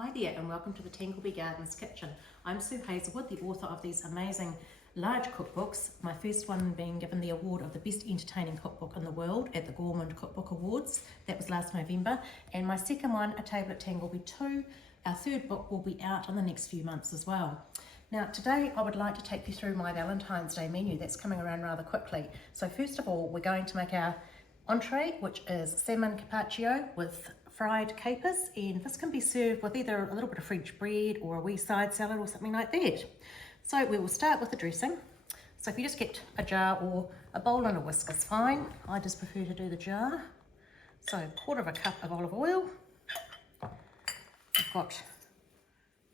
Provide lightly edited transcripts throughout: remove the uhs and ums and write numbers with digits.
Hi there and welcome to the Tangleby Gardens kitchen. I'm Sue Hazelwood, the author of these amazing large cookbooks, my first one being given the award of the best entertaining cookbook in the world at the Gourmand Cookbook Awards. That was last November. And my second one, A Table at Tangleby 2. Our third book will be out in the next few months as well. Now today I would like to take you through my Valentine's Day menu that's coming around rather quickly. So first of all, we're going to make our entree, which is salmon carpaccio with fried capers, and this can be served with either a little bit of French bread or a wee side salad or something like that. So we will start with the dressing. So if you just get a jar or a bowl and a whisk is fine. I just prefer to do the jar. So 1/4 cup of olive oil. I've got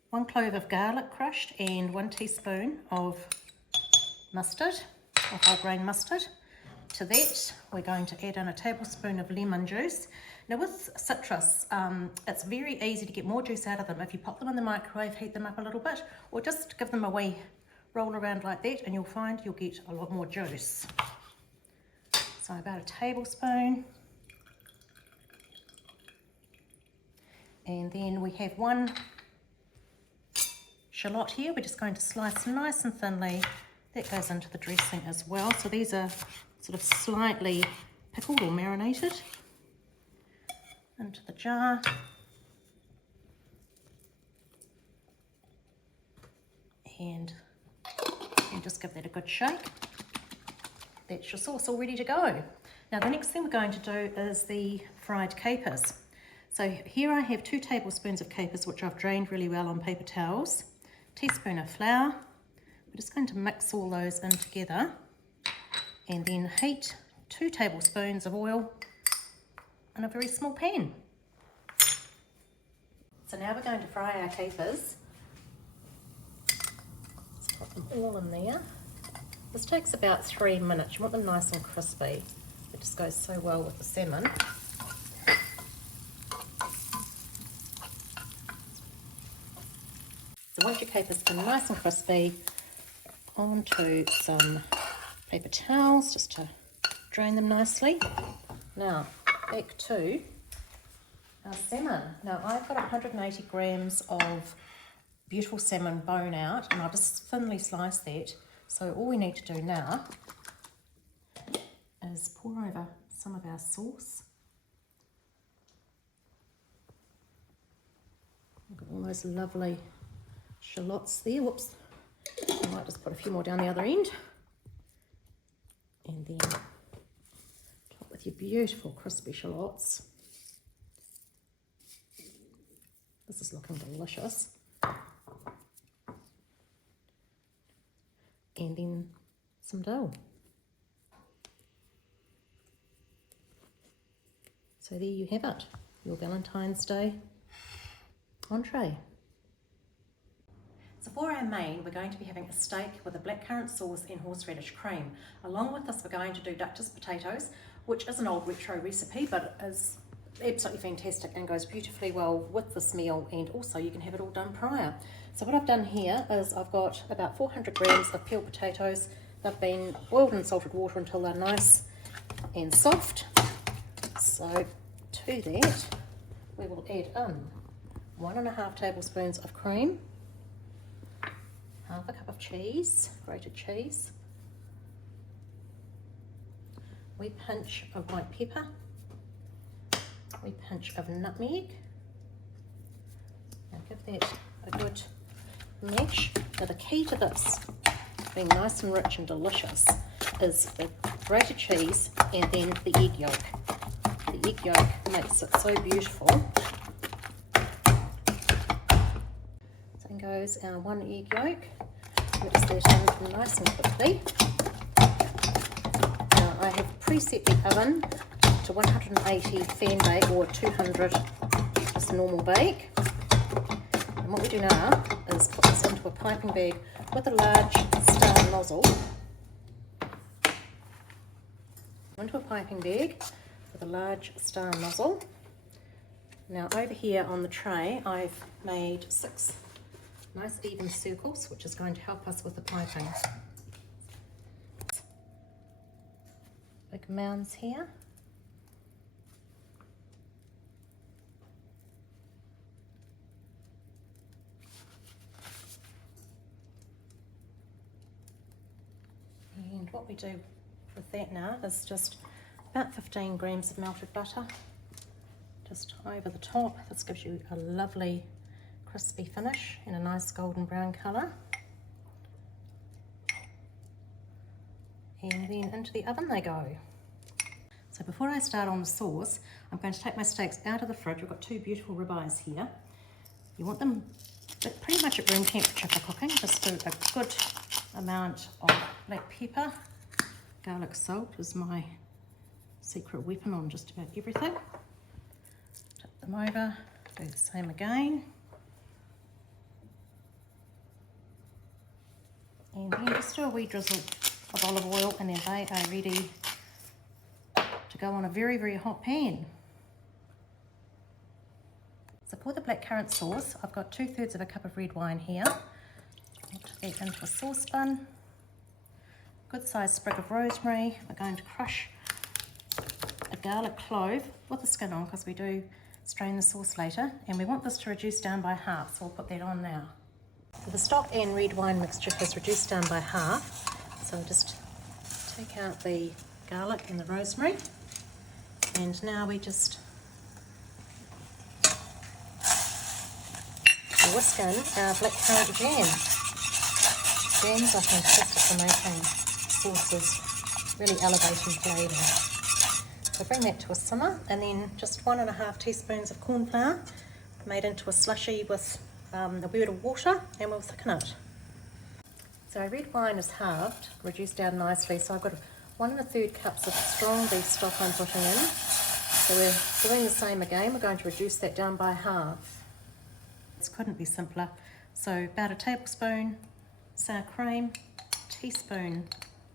1 clove of garlic crushed and 1 teaspoon of mustard, or whole grain mustard. To that, we're going to add in a tablespoon of lemon juice. Now with citrus, it's very easy to get more juice out of them if you pop them in the microwave, heat them up a little bit, or just give them a wee roll around like that and you'll find you'll get a lot more juice. So about a tablespoon. And then we have 1 shallot here. We're just going to slice nice and thinly. That goes into the dressing as well. So these are sort of slightly pickled or marinated. Into the jar. And just give that a good shake. That's your sauce all ready to go. Now the next thing we're going to do is the fried capers. So here I have 2 tablespoons of capers which I've drained really well on paper towels. Teaspoon of flour. We're just going to mix all those in together and then heat 2 tablespoons of oil in a very small pan. So now we're going to fry our capers. Let's put them all in there. This takes about 3 minutes. You want them nice and crispy. It just goes so well with the salmon. So once your capers are nice and crispy, onto some paper towels just to drain them nicely. Now back to our salmon. Now I've got 180 grams of beautiful salmon bone out and I'll just thinly slice that. So all we need to do now is pour over some of our sauce. Look at all those lovely shallots there. Whoops. I might just put a few more down the other end. And then top with your beautiful crispy shallots. This is looking delicious. And then some dough. So there you have it, your Valentine's Day entree. So for our main, we're going to be having a steak with a blackcurrant sauce and horseradish cream. Along with this, we're going to do Duchess potatoes, which is an old retro recipe, but is absolutely fantastic and goes beautifully well with this meal, and also you can have it all done prior. So what I've done here is I've got about 400 grams of peeled potatoes. They've been boiled in salted water until they're nice and soft. So to that, we will add in 1.5 tablespoons of cream, 1/2 cup of cheese, grated cheese, wee pinch of white pepper, wee pinch of nutmeg. Now give that a good mash. Now the key to this being nice and rich and delicious is the grated cheese and then the egg yolk. The egg yolk makes it so beautiful. So in goes our 1 egg yolk. Mix that in nice and quickly. Now I have preset the oven to 180 fan bake or 200 just normal bake. And what we do now is put this into a piping bag with a large star nozzle. Into a piping bag with a large star nozzle. Now over here on the tray I've made 6 nice even circles, which is going to help us with the piping. Big mounds here. what we do with that now is just about 15 grams of melted butter just over the top. This gives you a lovely crispy finish and a nice golden brown colour. And then into the oven they go. So before I start on the sauce, I'm going to take my steaks out of the fridge. We've got two beautiful ribeyes here. You want them pretty much at room temperature for cooking. Just do a good amount of black pepper. Garlic salt is my secret weapon on just about everything. Tip them over, do the same again. And then just do a wee drizzle of olive oil, and then they are ready to go on a very, very hot pan. So for the blackcurrant sauce, I've got 2/3 of a cup of red wine here. Put that into a saucepan. Good sized sprig of rosemary. We're going to crush a garlic clove with the skin on because we do strain the sauce later, and we want this to reduce down by half, so we'll put that on now. So the stock and red wine mixture has reduced down by half, so I'll just take out the garlic and the rosemary, and now we just whisk in our blackcurrant jam. Jams are fantastic for making sauces, really elevating flavour. So bring that to a simmer, and then just 1.5 teaspoons of corn flour made into a slushy with a wee bit of water, and we'll thicken it. So our red wine is halved, reduced down nicely, so I've got 1 1/3 cups of strong beef stock I'm putting in. So we're doing the same again. We're going to reduce that down by half. This couldn't be simpler. So about a tablespoon sour cream, teaspoon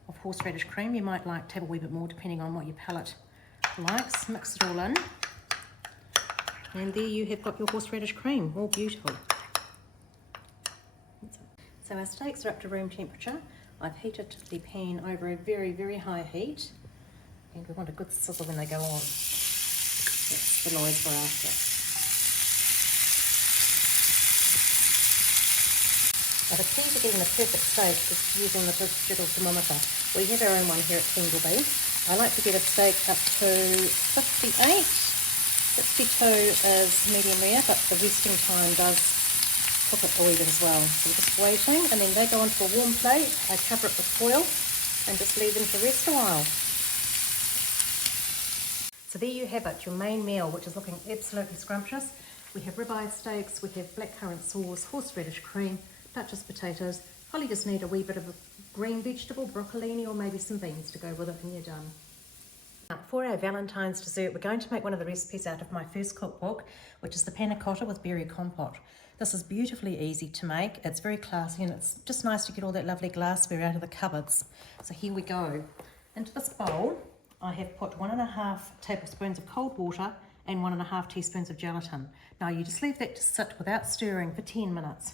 of horseradish cream. You might like to have a wee bit more depending on what your palate likes. Mix it all in, and there you have got your horseradish cream, all beautiful. So our steaks are up to room temperature. I've heated the pan over a very, very high heat, and we want a good sizzle when they go on. That's the noise we're after. Now the key to getting the perfect steak is using the digital thermometer. We have our own one here at Kengelby. I like to get a steak up to 58. 62 is medium rare, but the resting time does cook it a wee bit as well. So we're just waiting, and then they go onto a warm plate. I cover it with foil and just leave them to rest a while. So there you have it, your main meal, which is looking absolutely scrumptious. We have ribeye steaks, we have blackcurrant sauce, horseradish cream, Duchess potatoes. Probably just need a wee bit of a green vegetable, broccolini, or maybe some beans to go with it, and you're done. Now, for our Valentine's dessert, we're going to make one of the recipes out of my first cookbook, which is the panna cotta with berry compote. This is beautifully easy to make. It's very classy, and it's just nice to get all that lovely glassware out of the cupboards. So here we go. Into this bowl, I have put 1.5 tablespoons of cold water and 1.5 teaspoons of gelatin. Now you just leave that to sit without stirring for 10 minutes.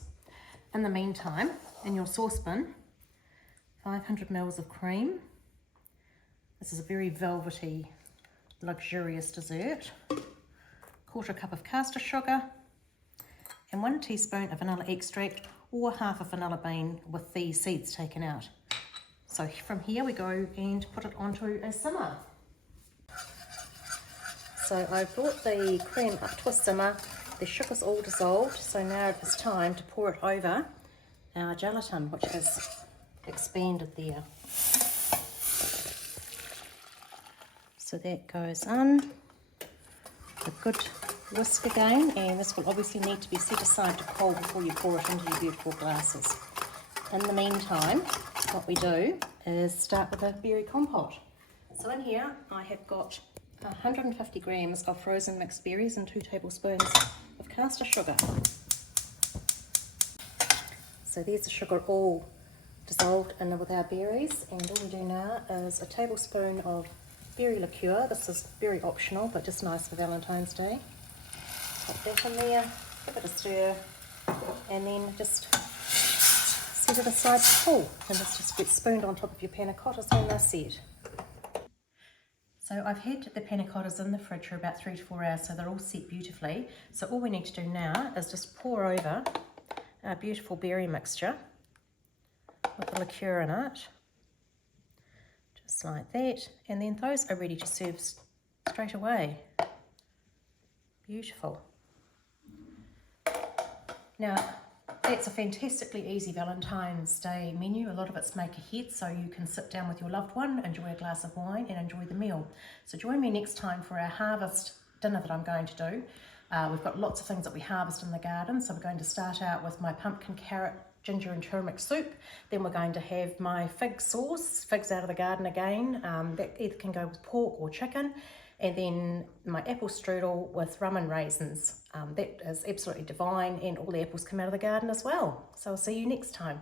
In the meantime, in your saucepan, 500 ml of cream. This is a very velvety, luxurious dessert. 1/4 cup of caster sugar, and 1 teaspoon of vanilla extract, or half a vanilla bean with the seeds taken out. So from here we go and put it onto a simmer. So I brought the cream up to a simmer. The sugar's all dissolved, so now it's time to pour it over our gelatin, which has expanded there. So that goes in. A good whisk again, and this will obviously need to be set aside to cool before you pour it into your beautiful glasses. In the meantime, what we do is start with a berry compote. So in here I have got 150 grams of frozen mixed berries and 2 tablespoons of caster sugar. So there's the sugar all dissolved in with our berries, and all we do now is a tablespoon of berry liqueur. This is very optional, but just nice for Valentine's Day. Put that in there, give it a stir, and then just set it aside to cool. And this just gets spooned on top of your panna cottas when they're set. So I've had the panna cottas in the fridge for about 3 to 4 hours, so they're all set beautifully. So all we need to do now is just pour over our beautiful berry mixture with the liqueur in it. Just like that. And then those are ready to serve straight away. Beautiful. Now, that's a fantastically easy Valentine's Day menu. A lot of it's make ahead, so you can sit down with your loved one, enjoy a glass of wine and enjoy the meal. So join me next time for our harvest dinner that I'm going to do. We've got lots of things that we harvest in the garden, so we're going to start out with my pumpkin, carrot, ginger and turmeric soup. Then we're going to have my fig sauce, figs out of the garden again. That either can go with pork or chicken. And then my apple strudel with rum and raisins. That is absolutely divine, and all the apples come out of the garden as well. So I'll see you next time.